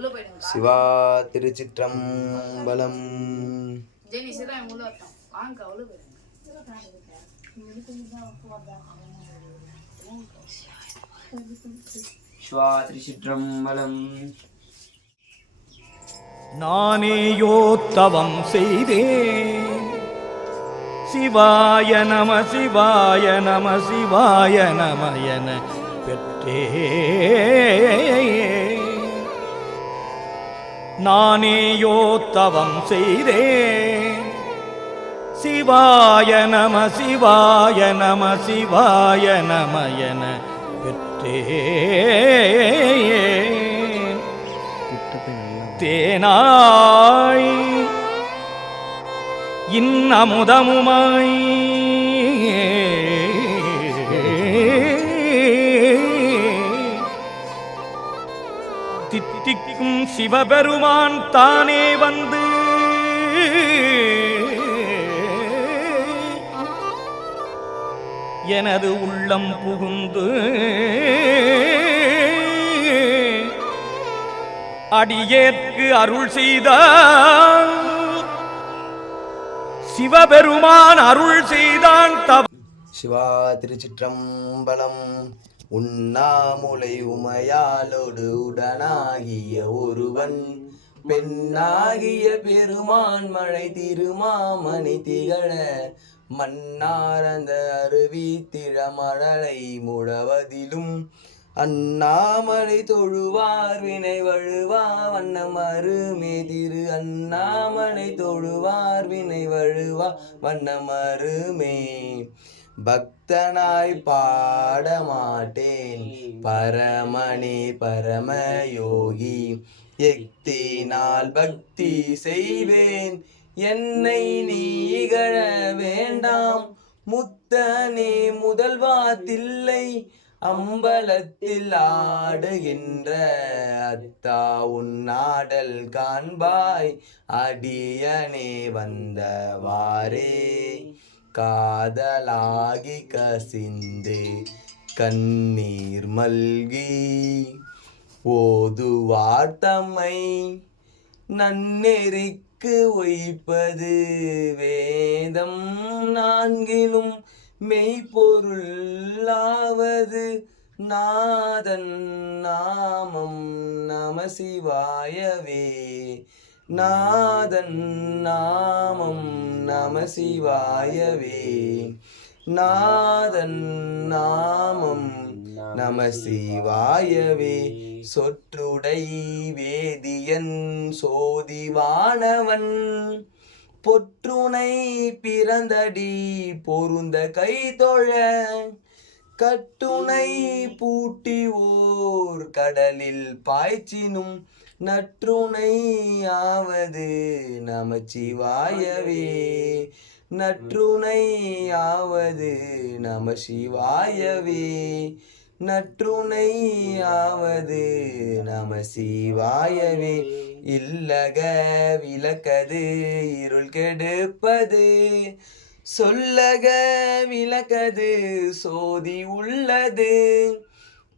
சிவா திருச்சிற்றம்பலம். சிவா திருச்சிற்றம்பலம். நானேயோ தவம் செய்தேன். சிவாய நம சிவாய நம சிவாய நம என பெற்றே. நானேயோ தவம் செய்தேன். சிவாய நம சிவாய நம சிவாய நம என பெற்றே. தேனாய் இன்னமுதமுமாய் தித்திக்கும் சிவபெருமான் தானே வந்து எனது உள்ளம் புகுந்து அடியேற்கு அருள் செய்தான். சிவபெருமான் அருள் செய்தான். சிவா திருச்சிற்றம்பலம். உண்ணாமுலை உமையாலோடு உடனாகிய ஒருவன் பெண்ணாகிய பெருமான் மழை திருமாமணி திகழ மன்னாரந்த அருவி திழமழலை முழவதிலும் அண்ணாமலை தொழுவார் வினை வழுவா வண்ணம் அருமே திரு அண்ணாமலை தொழுவார் வினை வழுவா வண்ணம் அருமே. பக்தனாய் பாடமாட்டேன் பரமனே பரமயோகி எக்தினால் பக்தி செய்வேன் என்னை நீ இகழ வேண்டாம் முத்தனே முதல்வா தில்லை அம்பலத்தில் ஆடுகின்ற அத்தா உன்னாடல் காண்பாய் அடியனே வந்தவாறே. காதலாகி கசிந்து கண்ணீர் மல்கி ஓதுவார் தம்மை நன்னெறிக்கு ஒய்ப்பது வேதம் நான்கிலும் மெய்ப்பொருளாவது நாதன் நாமம் நம சிவாயவே. நாதன் நாமம் நம சிவாயவே. நாதன் நாமம் நம சிவாயவே. சொற்றுடை வேதியன் சோதிவானவன் பொற்றுனை பிறந்தடி பொருந்த கைதொழ கட்டுனை பூட்டி ஓர் கடலில் பாய்ச்சினும் நற்றுணை ஆவது நமசிவாயவே. நற்றுணை ஆவது நமசிவாயவே. நற்றுணை ஆவது நமசிவாயவே. இல்லக விளக்கது இருள் கெடுப்பது சொல்லக விளக்கது சோதி உள்ளது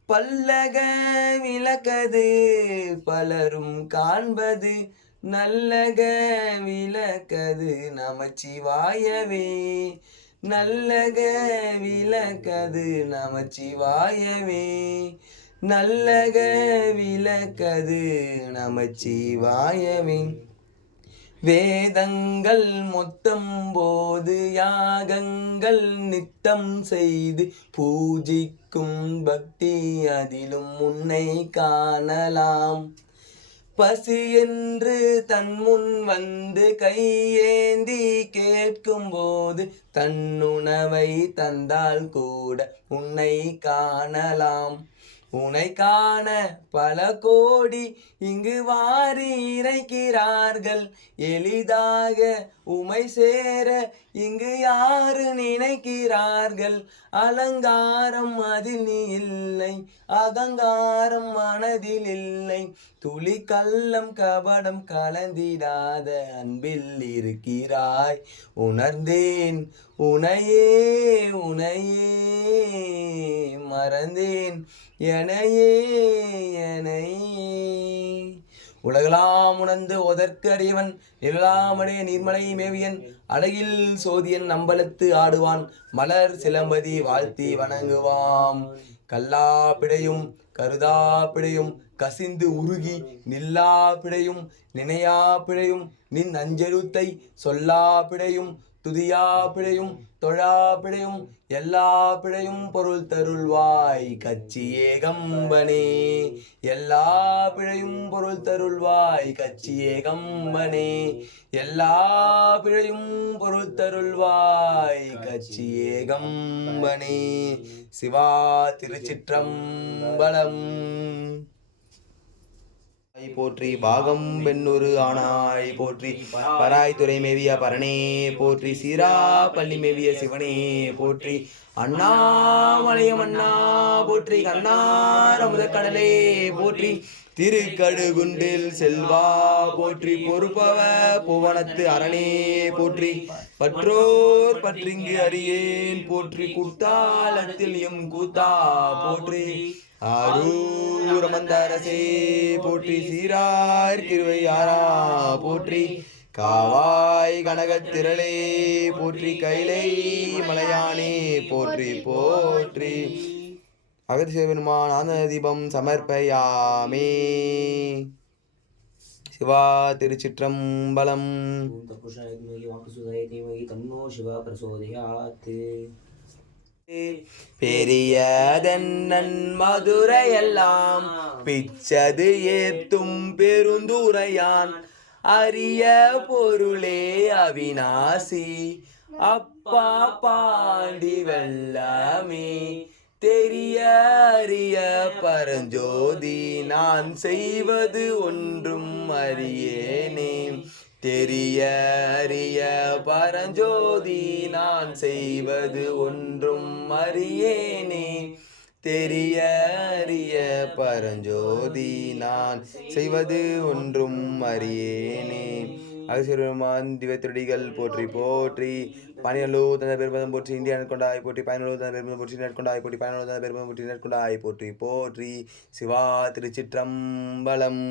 பல்லக விளக்கது பலரும் காண்பது நல்லக விளக்கது நமசிவாயவே. நல்லக விளக்கது நமசிவாயவே. நல்லக விளக்கது நமசிவாயவே. வேதங்கள் மொத்தம் போது யாகங்கள் நித்தம் செய்து பூஜிக்கும் பக்தி அதிலும் உன்னை காணலாம். பசி என்று தன் முன் வந்து கையேந்தி கேட்கும் போது தன்னுணவை தந்தால் கூட உன்னை காணலாம். உனை காண பல கோடி இங்கு வாரி இறைக்கிறார்கள். எளிதாக உமை சேர இங்கு யாரு நினைக்கிறார்கள். அலங்காரம் அதில் நீ இல்லை அகங்காரம் மனதில் இல்லை. துளி கள்ளம் கபடம் கலந்திடாத அன்பில் இருக்கிறாய். உணர்ந்தேன் உனையே உனையே மறந்தேன் எனையே எனையே. உலகலாம் உணர்ந்து ஓதற்கு அறியவன் நிழலாமடே நீர்மலை மேவியன் அழகில் சோதியன் அம்பலத்து ஆடுவான் மலர் சிலம்பதி வாழ்த்தி வணங்குவாம். கல்லா பிடையும் கருதா பிடையும் கசிந்து உருகி நில்லா பிடையும் நினையா பிடையும் நின் அஞ்செழுத்தை சொல்லா பிடையும் துதியா பிழையும் தொழா பிழையும் எல்லா பிழையும் பொருள் தருள்வாய் கச்சி ஏகம்பனே. எல்லா பிழையும் பொருள் தருள்வாய் கச்சி ஏகம்பனே. எல்லா பிழையும் பொருள் தருள்வாய் கச்சி ஏகம்பனே. சிவா திருச்சிற்றம்பலம். போற்றி பாகம் பெண்ணொரு ஆனாய் போற்றி பராய் துறை மேவிய பரணே போற்றி சீரா பள்ளி மேவிய சிவனே போற்றி அண்ணாமலையம் அண்ணா போற்றி கண்ணார் அமுத கடலே போற்றி திருக்கடுகுண்டில் செல்வா போற்றி பொறுப்பவ புவனத்து அரணே போற்றி பற்றோர் பற்றிங்கு அறியேன் போற்றி குத்தாலத்தில் எம் கூத்தா போற்றி ஆரூரமந்தரசே போற்றி சீரார் கிருவையாரா போற்றி காவாய் கனகத்திரளே போற்றி கைலை மலையானே போற்றி போற்றி. அகத்தியபெருமான் ஆனந்த தீபம் சமர்ப்பயாமே. சிவா திருச்சிற்றம்பலம். பெரியதென்னன் மதுரையெல்லாம் பிச்சது ஏத்தும் பெருந்துரையான் அரிய பொருளே அவிநாசி அப்பா பாண்டி வெள்ளமே தெரிய அறிய பரஞ்சோதி நான் செய்வது ஒன்றும் அறியேனே. தெரிய அறிய பரஞ்சோதி நான் செய்வது ஒன்றும் அறியேனே. தெரிய அறிய பரஞ்சோதி நான் செய்வது ஒன்றும் அறியேனே. அகசியருமான் திவத்திரடிகள் போற்றி போற்றி. பனியலோ தந்த பெருமதம் போற்றி இந்தியா நற்கொண்டாய் போற்றி. பயனலோ தந்த பெருமதம் போற்றி நற்கொண்டாய் போற்றி. பயனலோ தந்த பெருமதம் போற்றி நற்கொண்டாய் போற்றி போற்றி. சிவா திருச்சிற்றம்பலம்.